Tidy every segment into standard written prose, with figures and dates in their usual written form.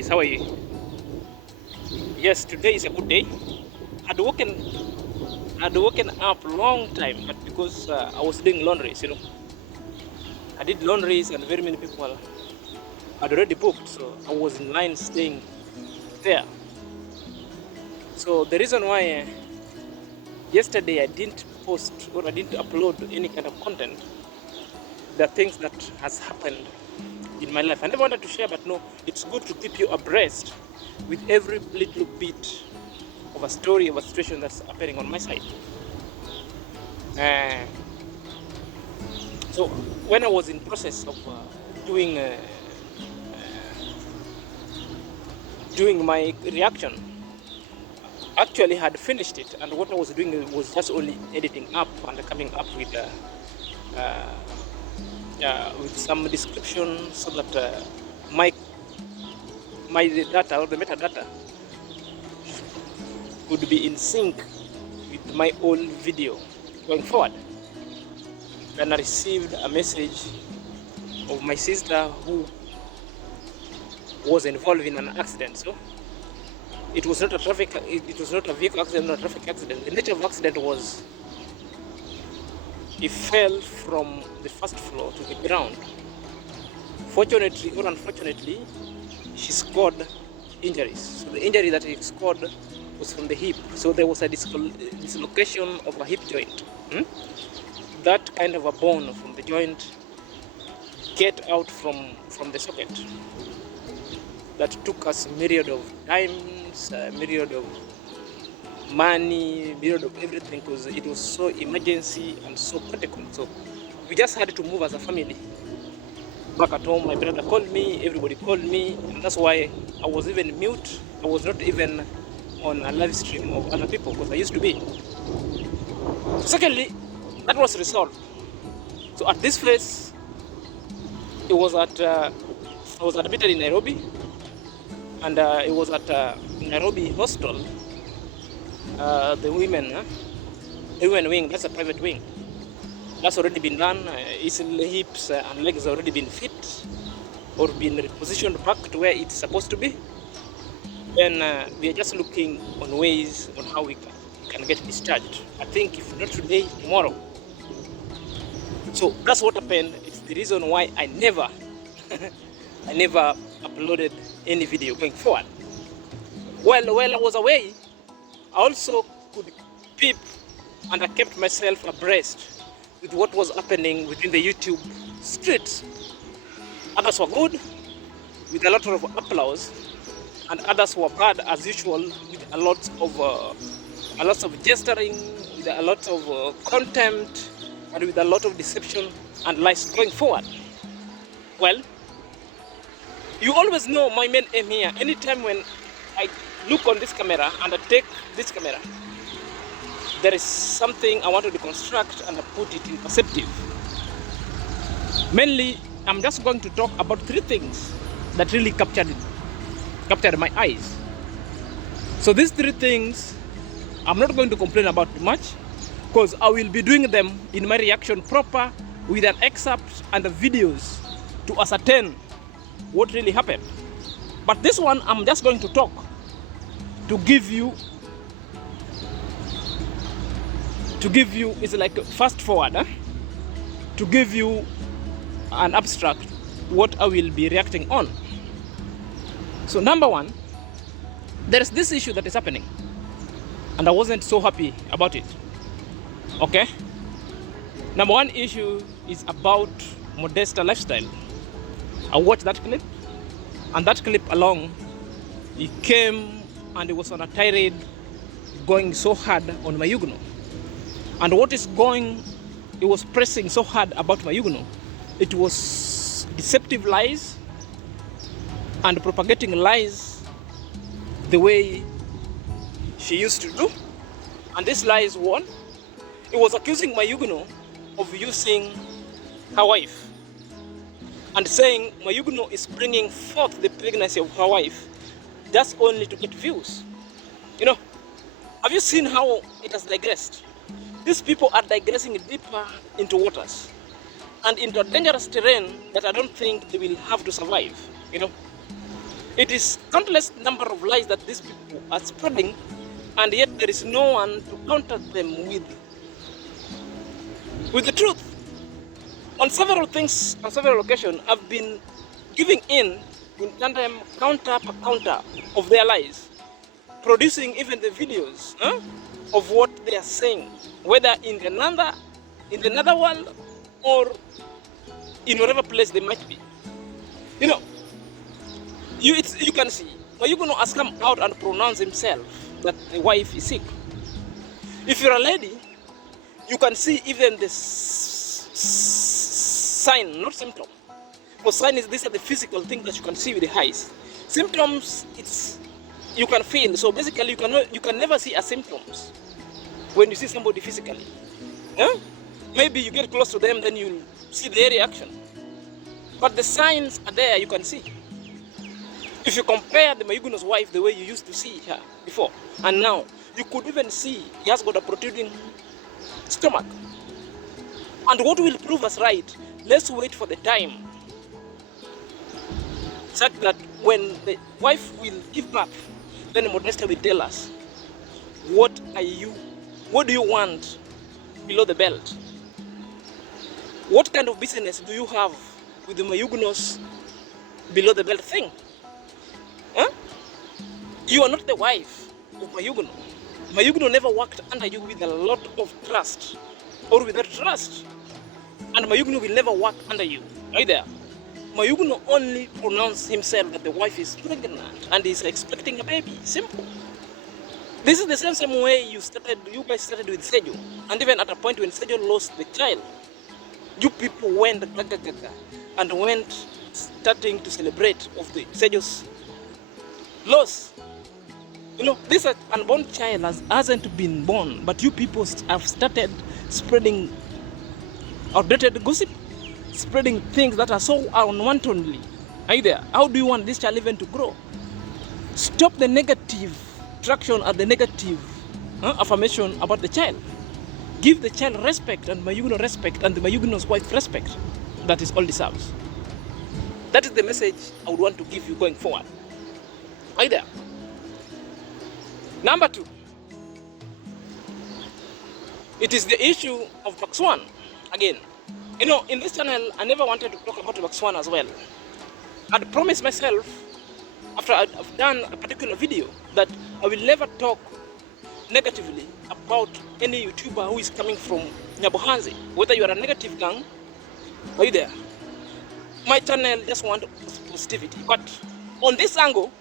guys, how are you? Yes, today is a good day. I'd woken up long time, but because I was doing laundries, I did laundries and very many people had already booked, so I was in line staying there. So the reason why yesterday I didn't post or I didn't upload any kind of content, there are things that has happened in my life. I never wanted to share, but no, it's good to keep you abreast with every little bit of a story, of a situation that's happening on my side. So when I was in process of doing my reaction, actually had finished it, and what I was doing was just only editing up and coming up with some description so that my data or the metadata would be in sync with my old video going forward. Then I received a message of my sister who was involved in an accident. So it was not a vehicle accident, not a traffic accident. The nature of accident was he fell from the first floor to the ground. Fortunately or unfortunately, she scored injuries. So the injury that he scored was from the hip. So there was a dislocation of a hip joint. That kind of a bone from the joint get out from the socket. That took us myriad of times, myriad of money, myriad of everything, because it was so emergency and so critical. So we just had to move as a family. Back at home, my brother called me, everybody called me, and that's why I was even mute. I was not even on a live stream of other people, because I used to be. Secondly, that was resolved. So at this phase, I was admitted in Nairobi, and it was at Nairobi Hostel. The women wing, that's a private wing. That's already been done. Its hips and legs already been fit or been repositioned back to where it's supposed to be. Then we are just looking on ways on how we can get discharged. I think if not today, tomorrow. So that's what happened. It's the reason why I never uploaded any video going forward. While I was away, I also could peep and I kept myself abreast with what was happening within the YouTube streets. Others were good, with a lot of applause, and others were bad as usual, with a lot of gesturing, with a lot of contempt, and with a lot of deception and lies going forward. Well, you always know my main aim here. Anytime when I look on this camera and I take this camera, there is something I want to deconstruct and I put it in perspective. Mainly, I'm just going to talk about three things that really captured my eyes. So these three things, I'm not going to complain about much, because I will be doing them in my reaction proper with an excerpt and the videos to ascertain what really happened. But this one, I'm just going to talk to give you it's like fast forward, to give you an abstract what I will be reacting on. So number one, there is this issue that is happening, and I wasn't so happy about it. Okay, number one issue is about Modesta lifestyle. I watched that clip, and that clip along, he came and he was on a tirade going so hard on mayuguno. And what is going, it was pressing so hard about mayuguno. It was deceptive lies and propagating lies the way she used to do. And this lies, one, it was accusing mayuguno of using her wife and saying mayuguno is bringing forth the pregnancy of her wife just only to get views. Have you seen how it has digressed? These people are digressing deeper into waters and into a dangerous terrain that I don't think they will have to survive. It is countless number of lies that these people are spreading, and yet there is no one to counter them with the truth. On several things, on several occasions, I've been giving in tandem counter per counter of their lies, producing even the videos of what they are saying, whether in the nether world or in whatever place they might be. You know, you can see mayuguno has come out and pronounced himself that the wife is sick. If you're a lady, you can see even the sign, not symptom. For sign is these are the physical things that you can see with the eyes. Symptoms, it's you can feel. So basically, you can never see a symptoms when you see somebody physically. Maybe you get close to them, then you'll see their reaction. But the signs are there, you can see. If you compare the mayuguno's wife the way you used to see her before, and now, you could even see he has got a protruding stomach. And what will prove us right? Let's wait for the time, such that when the wife will give birth, then Modesta will tell us, what do you want below the belt? What kind of business do you have with the mayuguno's below the belt thing? You are not the wife of mayuguno. Mayuguno never worked under you with a lot of trust or without trust. And mayuguno will never work under you either. Mayuguno only pronounced himself that the wife is pregnant and is expecting a baby. Simple. This is the same way you guys started with Ssejo. And even at a point when Ssejo lost the child, you people went and went starting to celebrate of the Ssejo's loss. You know, this unborn child hasn't been born, but you people have started spreading outdated gossip, spreading things that are so unwantedly. Are you there? How do you want this child even to grow? Stop the negative traction and the negative affirmation about the child. Give the child respect and mayuguno respect and the mayuguno's wife respect. That is all deserves. That is the message I would want to give you going forward. Are you there? Number 2. It is the issue of Max One. Again, you know, in this channel, I never wanted to talk about Max One as well. I'd promised myself, after I've done a particular video, that I will never talk negatively about any YouTuber who is coming from Nyabohanzi. Whether you are a negative gang, are you there? My channel just wants positivity. But on this angle,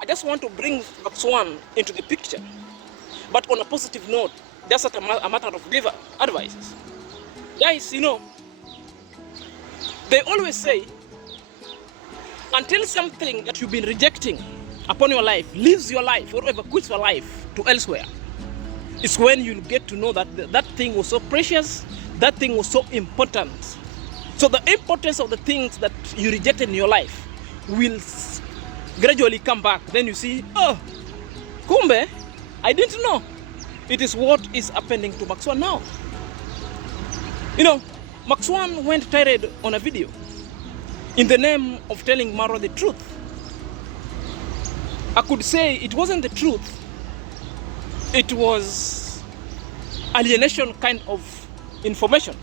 I just want to bring Max One into the picture. But on a positive note, just a matter of advices. Guys, you know, they always say, until something that you've been rejecting upon your life leaves your life or ever quits your life to elsewhere, it's when you'll get to know that that thing was so precious, that thing was so important. So the importance of the things that you rejected in your life will gradually come back. Then you see, oh, kumbe, I didn't know. It is what is happening to Max One now. You know, Max One went tirade on a video in the name of telling Marwa the truth. I could say it wasn't the truth. It was alienation kind of information.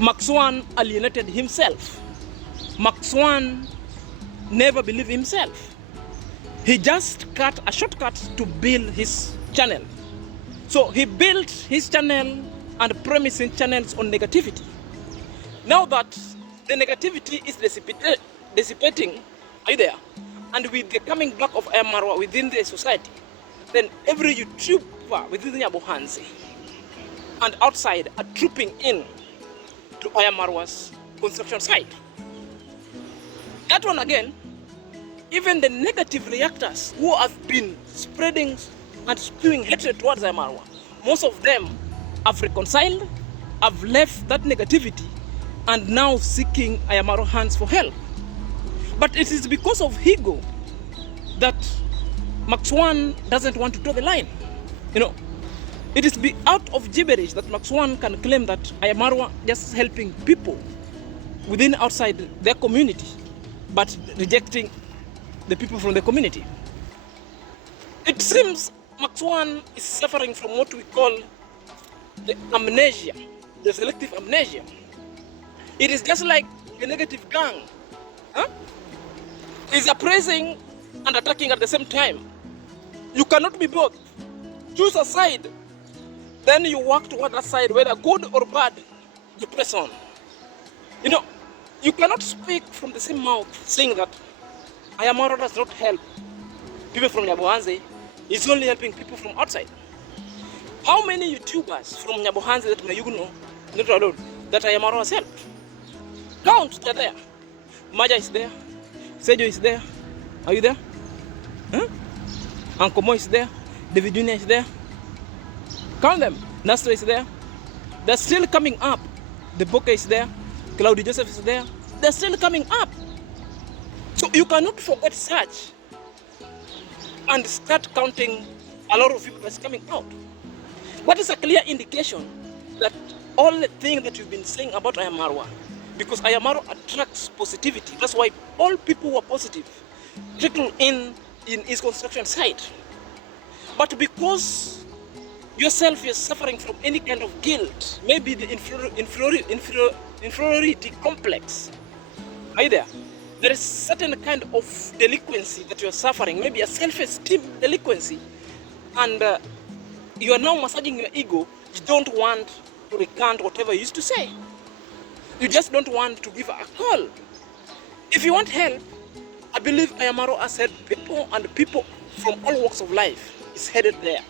Max One alienated himself. Max One never believed himself. He just cut a shortcut to build his channel. So he built his channel and promising channels on negativity. Now that the negativity is dissipating, are you there? And with the coming back of A.M Marwa within the society, then every YouTuber within the Nyabohanzi and outside are trooping in to A.M Marwa's construction site. That one again, even the negative reactors who have been spreading and spewing hatred towards A.M Marwa, most of them have reconciled, have left that negativity, and now seeking A.M Marwa hands for help. But it is because of ego that Max One doesn't want to toe the line. You know, it is out of gibberish that Max One can claim that A.M Marwa just helping people within outside their community, but rejecting the people from the community. It seems Max One is suffering from what we call the amnesia, the selective amnesia. It is just like a negative gang. Huh? It's appraising and attacking at the same time. You cannot be both. Choose a side, then you work toward that side, whether good or bad, you press on. You know, you cannot speak from the same mouth saying that A M QAROL does not help people from Nyabohanse, it's only helping people from outside. How many YouTubers from Nyabohanse that mayuguno, not alone, that A M QAROL has helped? Count, they're there. Maja is there, Sejo is there. Are you there? Huh? Uncle Mo is there, Davyjnr is there. Count them. Nasto is there. They're still coming up. The Boke is there. Claudio Joseph is there. They're still coming up. So you cannot forget such and start counting a lot of people that's coming out. What is a clear indication that all the things that you've been saying about A M QAROL, because A M QAROL attracts positivity. That's why all people who are positive trickle in his construction site. But because yourself you're suffering from any kind of guilt, maybe the inferiority complex. Are you there? There is certain kind of delinquency that you're suffering, maybe a self-esteem delinquency, and you are now massaging your ego. You don't want to recant whatever you used to say. You just don't want to give a call. If you want help, I believe A M QAROL has helped people, and people from all walks of life is headed there.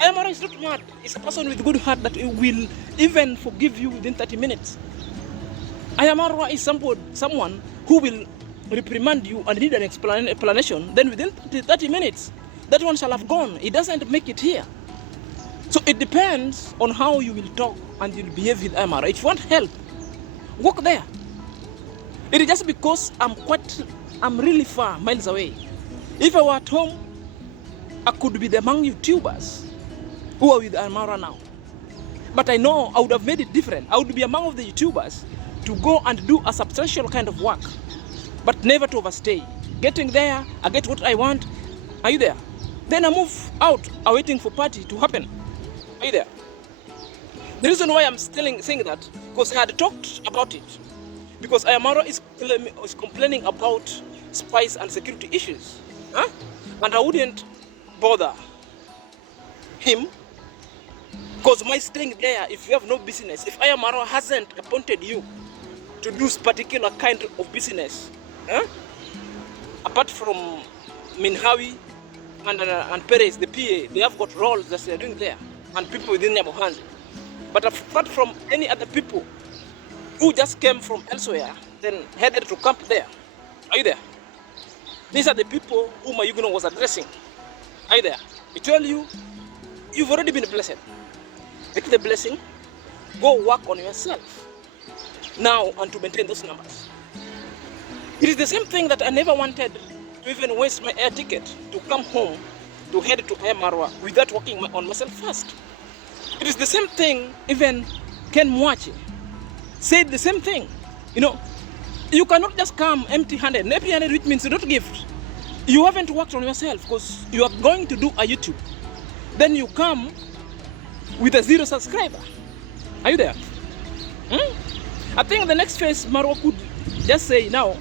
A M QAROL is not mad. It's a person with good heart that will even forgive you within 30 minutes. A M QAROL is someone who will reprimand you and need an explanation, then within 30 minutes, that one shall have gone. It doesn't make it here. So it depends on how you will talk and you'll behave with A M QAROL. If you want help, walk there. It is just because I'm really far, miles away. If I were at home, I could be among YouTubers who are with A M QAROL now. But I know I would have made it different. I would be among of the YouTubers to go and do a substantial kind of work, but never to overstay. Getting there, I get what I want. Are you there? Then I move out, awaiting for party to happen. Are you there? The reason why I'm saying that, because I had talked about it, because A M QAROL is complaining about spies and security issues. Huh? And I wouldn't bother him, because my staying there, if you have no business, if A M QAROL hasn't appointed you to do this particular kind of business, huh? Apart from Hawi and Perez, the PA, they have got roles that they're doing there, and people within Nyabohanse. But apart from any other people who just came from elsewhere, then headed to camp there. Are you there? These are the people who mayuguno was addressing. Are you there? I tell you, you've already been blessed. Take the blessing, go work on yourself now and to maintain those numbers. It is the same thing that I never wanted to even waste my air ticket to come home to head to A M QAROL without working on myself first. It is the same thing even Ken Mwache said the same thing. You know, you cannot just come empty-handed. Empty-handed, which means not gift. You haven't worked on yourself because you are going to do a YouTube. Then you come with a 0 subscriber. Are you there? I think the next phase, Marwa could just say, now,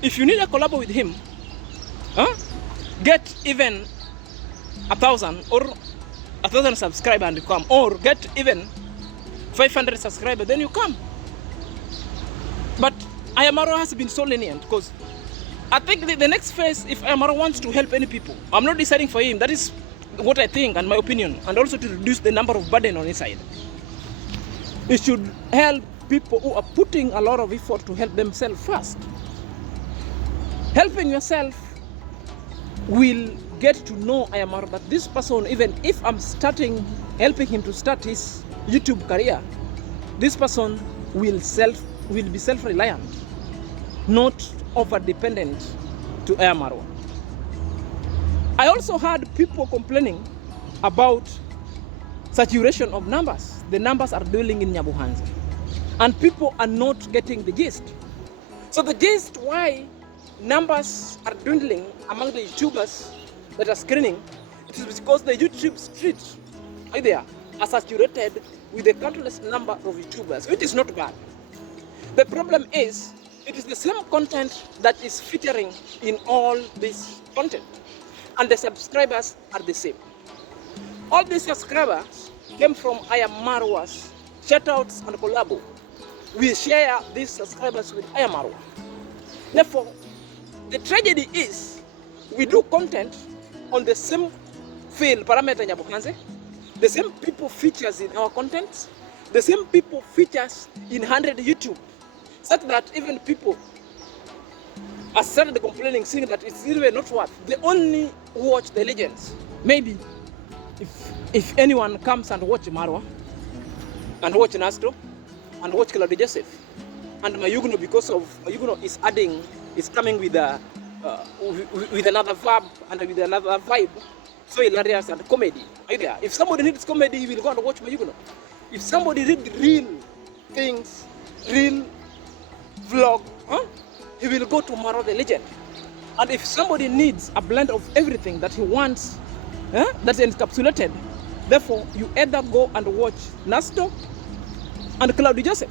if you need a collab with him, get even 1,000 or 1,000 subscribers and you come, or get even 500 subscribers, then you come. But A M QAROL has been so lenient, because I think the next phase, if A M QAROL wants to help any people, I'm not deciding for him. That is what I think and my opinion, and also to reduce the number of burden on his side. It should help people who are putting a lot of effort to help themselves first. Helping yourself will get to know A M QAROL, that this person, even if I'm helping him to start his YouTube career, this person will be self-reliant, not over-dependent to A M QAROL. I also heard people complaining about saturation of numbers. The numbers are dwindling in Nyabohanse, and people are not getting the gist. So the gist why numbers are dwindling among the YouTubers that are screening, it is because the YouTube street right there are saturated with a countless number of YouTubers, which is not bad. The problem is, it is the same content that is featuring in all this content, and the subscribers are the same. All these subscribers came from I Am Marwa's shoutouts and collabo. We share these subscribers with I Am Marwa. Therefore, the tragedy is we do content on the same field parameter Nyabohanze, the same people features in our content, the same people features in 100 YouTube, such that even people are started complaining, saying that it's really not worth. They only watch the legends. Maybe if anyone comes and watch Marwa, and watch Nasto, and watch Davyjnr, and mayuguno, because of mayuguno is coming with another verb and with another vibe, so hilarious and comedy. Either if somebody needs comedy, he will go and watch mayuguno. If somebody read real things, real vlog, he will go to Marwa the legend. And if somebody needs a blend of everything that he wants, that's encapsulated, therefore you either go and watch Nasto and Davyjnr.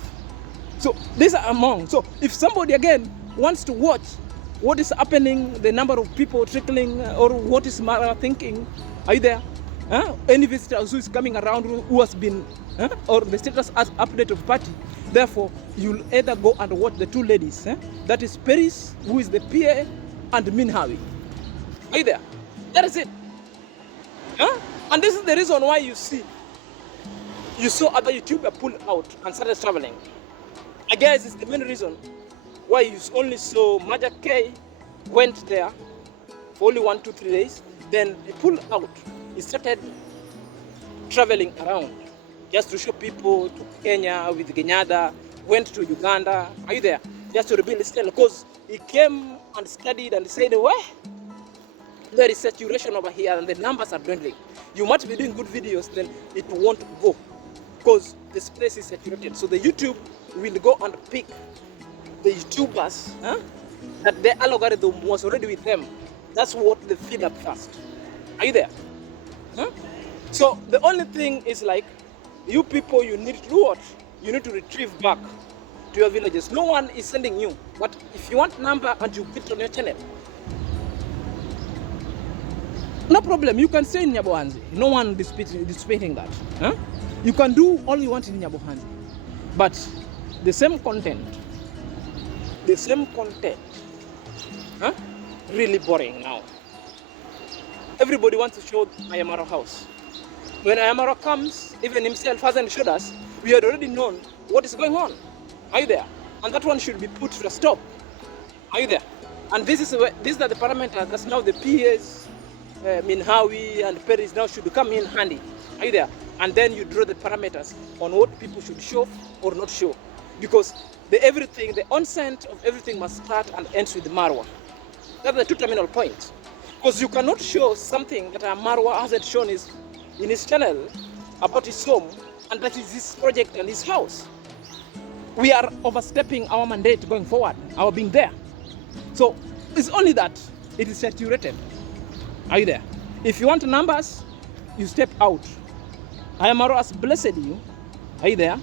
So these are among. So if somebody again wants to watch what is happening, the number of people trickling, or what is Marwa thinking, are you there? Any visitor who is coming around who has been, or the status as update of party, therefore you'll either go and watch the two ladies, that is Paris, who is the PA, and Hawi. Are you there? That is it. And this is the reason why you saw other YouTubers pull out and started traveling. I guess it's the main reason why you only saw Major K went there for only 1, 2, 3 days. Then he pulled out. He started traveling around just to show people to Kenya with Kenyatta, went to Uganda. Are you there? Just to rebuild his channel, because he came and studied and said, well, there is saturation over here and the numbers are dwindling. You might be doing good videos, then it won't go because this place is saturated. So the YouTube will go and pick the YouTubers that their algorithm was already with them. That's what they feed up first. Are you there? So the only thing is, like, you people, you need to do what? You need to retrieve back to your villages. No one is sending you. But if you want number and you put it on your channel, no problem, you can stay in Nyabohanze. No one disputing that. You can do all you want in Nyabohanze. But the same content, really boring now. Everybody wants to show I Am QAROL house. When I Am QAROL comes, even himself hasn't showed us, we had already known what is going on. Are you there? And that one should be put to a stop. Are you there? And these are the parameters that now the PAs, Hawi and Paris now should come in handy. Are you there? And then you draw the parameters on what people should show or not show. Because the onset of everything must start and ends with Marwa. That's the two terminal points. Because you cannot show something that Marwa hasn't shown in his channel about his home, and that is his project and his house. We are overstepping our mandate going forward, our being there. So it's only that it is saturated. Are you there? If you want numbers, you step out. I Am QAROL has blessed you. Are you there?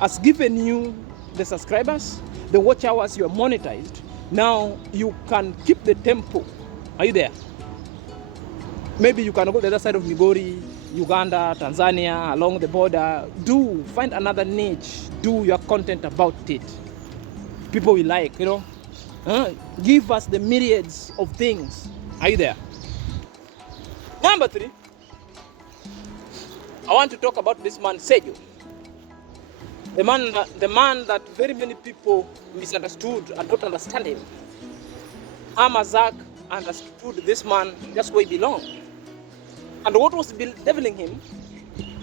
Has given you the subscribers, the watch hours, you are monetized. Now you can keep the tempo. Are you there? Maybe you can go to the other side of Migori, Uganda, Tanzania, along the border. Find another niche. Do your content about it. People will like, give us the myriads of things. Are you there? Number 3, I want to talk about this man, Ssejo. The man that very many people misunderstood and don't understand him. Zack understood this man just where he belonged. And what was deviling him,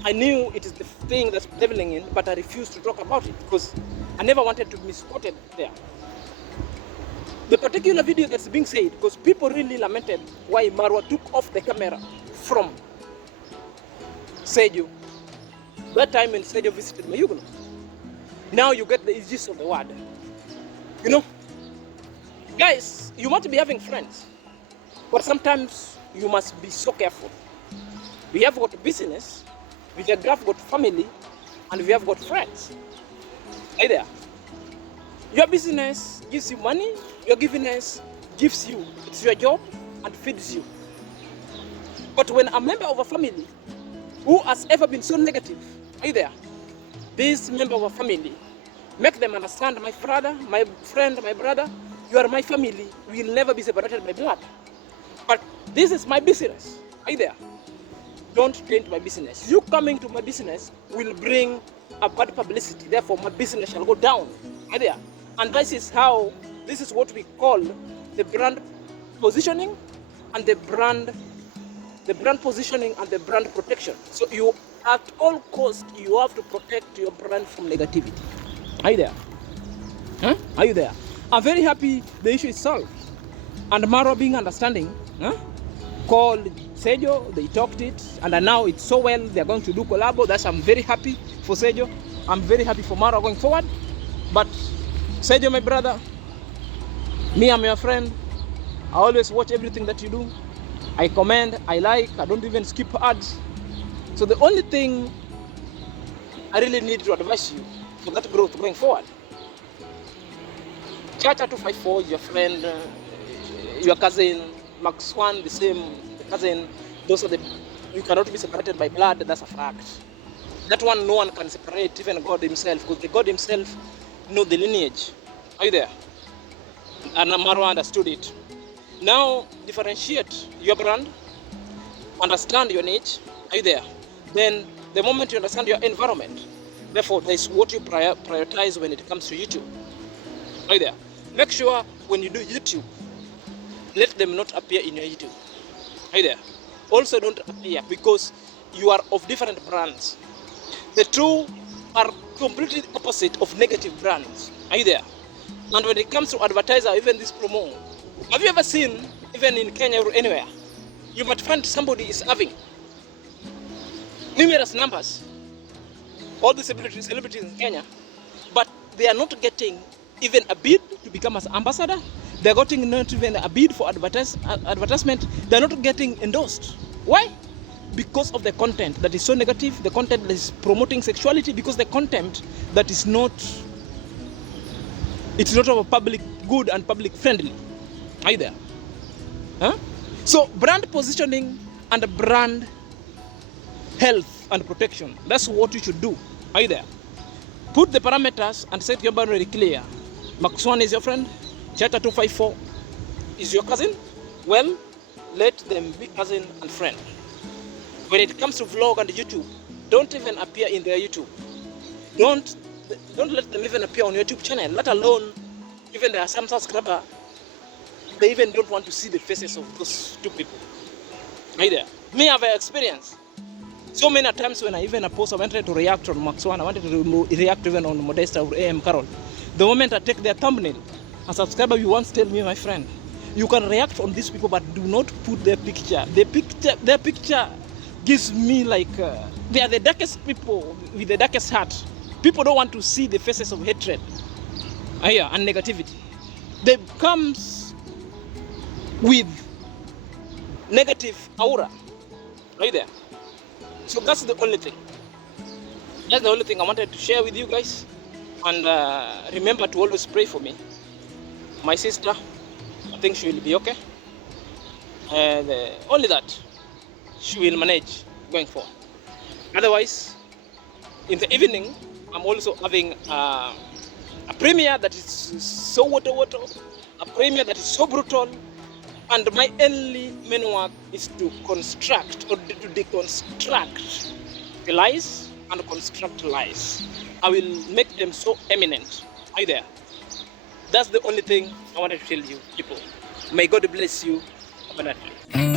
I knew it is the thing that's deviling him, but I refused to talk about it because I never wanted to be misquoted there. The particular video that's being said, because people really lamented why Marwa took off the camera from Ssejo. That time when Ssejo visited mayuguno. Now you get the gist of the word. Guys, you might be having friends, but sometimes you must be so careful. We have got business, we have got family, and we have got friends. Hey there. Your business gives you money, your business gives you, it's your job and feeds you. But when a member of a family who has ever been so negative, hey there, this member of a family, make them understand, my brother, my friend, my brother, you are my family, we will never be separated by blood. But this is my business, hey there. Don't get into my business. You coming to my business will bring a bad publicity, therefore my business shall go down, hey there. And this is what we call the brand positioning and the brand positioning and the brand protection. So you, at all costs, you have to protect your brand from negativity. Are you there? Huh? Are you there? I'm very happy the issue is solved. And Marwa being understanding, called Ssejo, they talked it, and now it's so well, they're going to do collabo. That's, I'm very happy for Ssejo. I'm very happy for Marwa going forward. But Ssejo, my brother, me, I'm your friend. I always watch everything that you do. I comment, I like, I don't even skip ads. So the only thing I really need to advise you for that growth going forward, Chacha254 is your friend, your cousin, Max One, the same, the cousin. Those are the, you cannot be separated by blood, that's a fact. That one no one can separate, even God himself, because God himself knows the lineage. Are you there? And Marwa understood it. Now differentiate your brand, understand your niche. Are you there? Then the moment you understand your environment, therefore that's what you prioritize when it comes to YouTube. Are you there? Make sure when you do YouTube, let them not appear in your YouTube. Are you there? Also don't appear because you are of different brands. The two are completely opposite of negative brands. Are you there? And when it comes to advertiser, even this promo, have you ever seen, even in Kenya or anywhere, you might find somebody is having numerous numbers, all the celebrities in Kenya, but they are not getting even a bid to become an ambassador. They're getting not even a bid for advertisement. They're not getting endorsed. Why? Because of the content that is so negative, the content that is promoting sexuality, because the content that is not, it's not of a public good and public friendly. Either. Huh? So brand positioning and brand health and protection, that's what you should do. Either. Put the parameters and set your boundary clear. Max One is your friend, Chacha254 is your cousin. Well, let them be cousin and friend. When it comes to vlog and YouTube, don't even appear in their YouTube. Don't let them even appear on your YouTube channel, let alone even there are some subscribers, they even don't want to see the faces of those two people. Either. Me, I have experience. So many times when I even post, I wanted to react on Max One, I wanted to react even on Modesta or A.M QAROL. The moment I take their thumbnail, a subscriber will once tell me, my friend, you can react on these people, but do not put their picture. Their picture gives me like, they are the darkest people with the darkest heart. People don't want to see the faces of hatred and negativity. They comes with negative aura. Right there. So that's the only thing. That's the only thing I wanted to share with you guys. And remember to always pray for me. My sister, I think she will be okay. And only that, she will manage going forward. Otherwise, in the evening, I'm also having a premiere that is so water, a premiere that is so brutal. And my only main work is to construct or to deconstruct the lies and construct lies. I will make them so eminent. Are you there? That's the only thing I wanted to tell you, people. May God bless you abundantly.